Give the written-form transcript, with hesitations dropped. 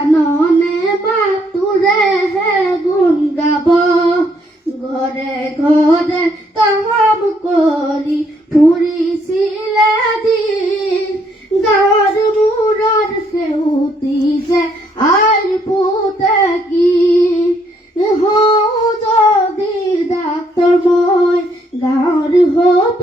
জাননে মাতুরে হে গুণ গাব ঘরে ঘরে কাম করি ফুরিছিলে দিন গাঁর মুরার খেউতি যে আর পুতে কি হও যদি ডাক্তার মই গাঁর হব